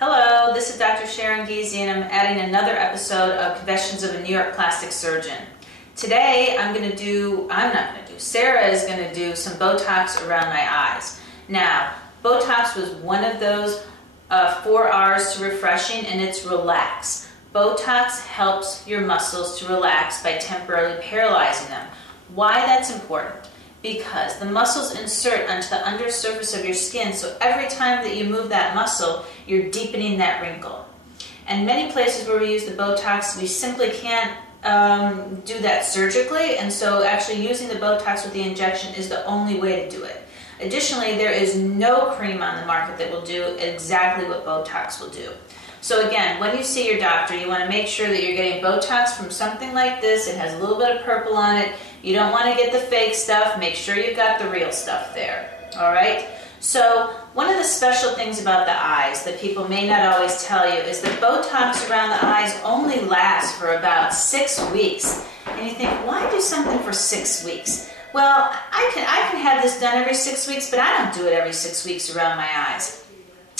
Hello, this is Dr. Sharon Giese, and I'm adding another episode of Confessions of a New York Plastic Surgeon. Today, Sarah is going to do some Botox around my eyes. Now, Botox was one of those 4 R's to refreshing, and it's relax. Botox helps your muscles to relax by temporarily paralyzing them. Why that's important? Because the muscles insert onto the undersurface of your skin, so every time that you move that muscle, you're deepening that wrinkle. And many places where we use the Botox, we simply can't do that surgically, and so actually using the Botox with the injection is the only way to do it. Additionally, there is no cream on the market that will do exactly what Botox will do. So again, when you see your doctor, you want to make sure that you're getting Botox from something like this. It has a little bit of purple on it. You don't want to get the fake stuff. Make sure you've got the real stuff there. All right? So one of the special things about the eyes that people may not always tell you is that Botox around the eyes only lasts for about 6 weeks. And you think, why do something for 6 weeks? Well, I can have this done every 6 weeks, but I don't do it every 6 weeks around my eyes.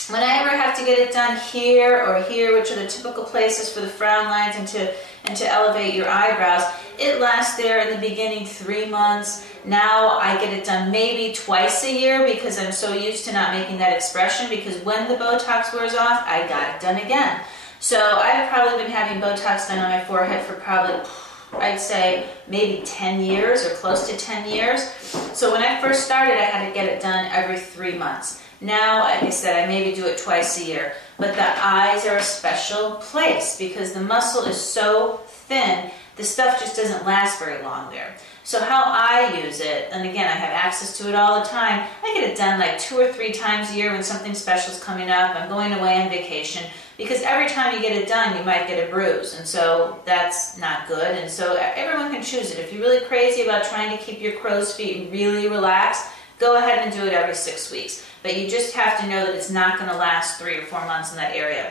When I ever have to get it done here or here, which are the typical places for the frown lines and to elevate your eyebrows, it lasts there in the beginning 3 months. Now I get it done maybe twice a year because I'm so used to not making that expression, because when the Botox wears off, I got it done again. So I've probably been having Botox done on my forehead for probably, I'd say, maybe 10 years or close to 10 years. So when I first started, I had to get it done every 3 months. Now, like I said, I maybe do it twice a year. But the eyes are a special place because the muscle is so thin, the stuff just doesn't last very long there. So how I use it, and again, I have access to it all the time, I get it done like 2 or 3 times a year when something special is coming up. I'm going away on vacation, because every time you get it done, you might get a bruise, and so that's not good. And so everyone can choose it. If you're really crazy about trying to keep your crow's feet really relaxed, go ahead and do it every 6 weeks. But you just have to know that it's not going to last 3 or 4 months in that area.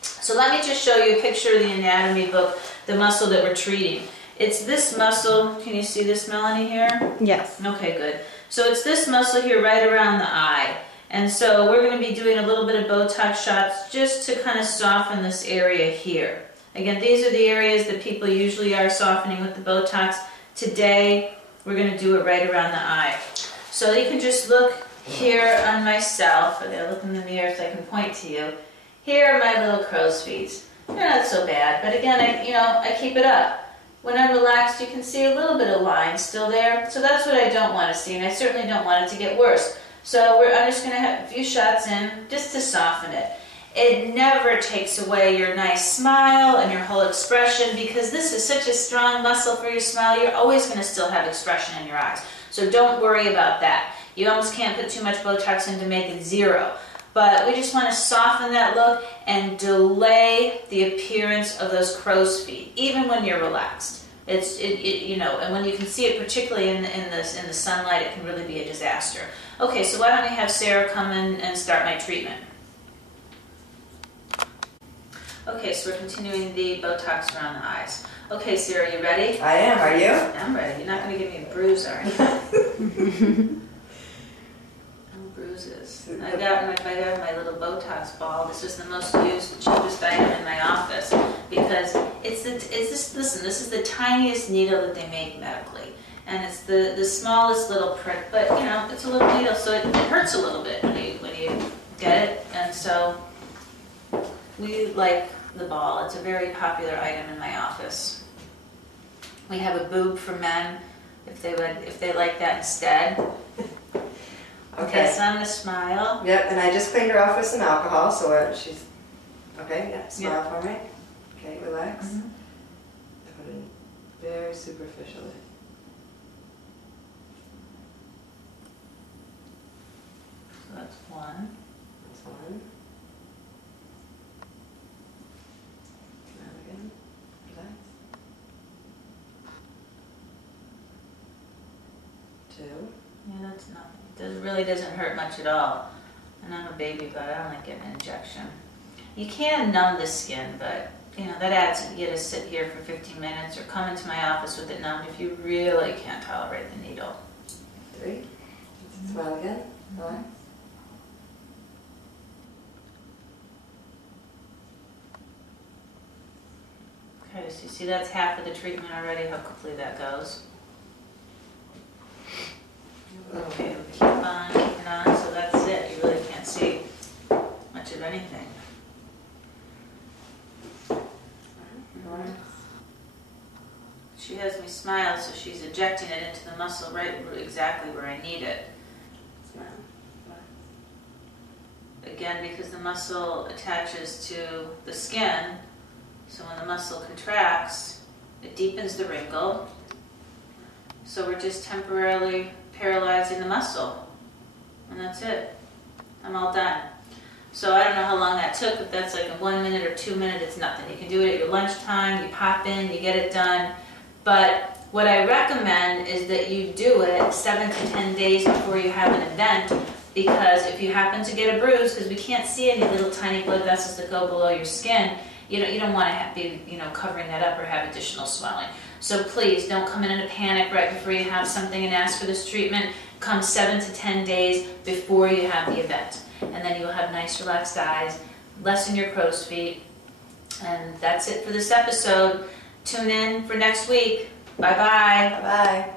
So let me just show you a picture of the anatomy book, the muscle that we're treating. It's this muscle. Can you see this, Melanie, here? Yes. Okay, good. So it's this muscle here right around the eye. And so we're going to be doing a little bit of Botox shots just to kind of soften this area here. Again, these are the areas that people usually are softening with the Botox. Today, we're going to do it right around the eye. So you can just look here on myself. I gotta look in the mirror so I can point to you. Here are my little crow's feet. They're not so bad, but again, I keep it up. When I'm relaxed, you can see a little bit of line still there. So that's what I don't want to see, and I certainly don't want it to get worse. So I'm just going to have a few shots in just to soften it. It never takes away your nice smile and your whole expression, because this is such a strong muscle for your smile. You're always going to still have expression in your eyes. So don't worry about that. You almost can't put too much Botox in to make it 0. But we just want to soften that look and delay the appearance of those crow's feet, even when you're relaxed. And when you can see it, particularly in the sunlight, it can really be a disaster. Okay, so why don't we have Sarah come in and start my treatment? Okay, so we're continuing the Botox around the eyes. Okay, Sarah, you ready? I am. Are you? I'm ready. You're not going to give me a bruise, are you? No bruises. I got my little Botox ball. This is the most used, cheapest item in my office, because this is the tiniest needle that they make medically, and it's the smallest little prick. But it's a little needle, so it hurts a little bit when you get it, and so we like the ball. It's a very popular item in my office. We have a boob for men, if they like that instead. Okay, so I'm gonna smile. Yep, and I just cleaned her off with some alcohol, so she's okay. Yeah, smile for me. Okay, relax. Mm-hmm. Put it very superficially. So that's one. That's one. Again. Relax. 2. Yeah, that's nothing. It really doesn't hurt much at all. And I'm a baby, but I don't like getting an injection. You can numb the skin, but that adds, you get to sit here for 15 minutes or come into my office with it numbed if you really can't tolerate the needle. 3. Smile again. Relax. Okay, so you see that's half of the treatment already, how quickly that goes. Okay, we keep on keeping on, so that's it. You really can't see much of anything. She has me smile, so she's injecting it into the muscle right exactly where I need it. Again, because the muscle attaches to the skin, so when the muscle contracts, it deepens the wrinkle. So we're just temporarily paralyzing the muscle, and that's it. I'm all done. So I don't know how long that took. If that's like a 1 minute or 2 minutes, it's nothing. You can do it at your lunchtime, you pop in, you get it done. But what I recommend is that you do it 7 to 10 days before you have an event, because if you happen to get a bruise, because we can't see any little tiny blood vessels that go below your skin, you don't want to be covering that up or have additional swelling. So please don't come in a panic right before you have something and ask for this treatment. Come 7 to 10 days before you have the event, and then you'll have nice relaxed eyes, lessen your crow's feet, and that's it for this episode. Tune in for next week. Bye bye. Bye bye.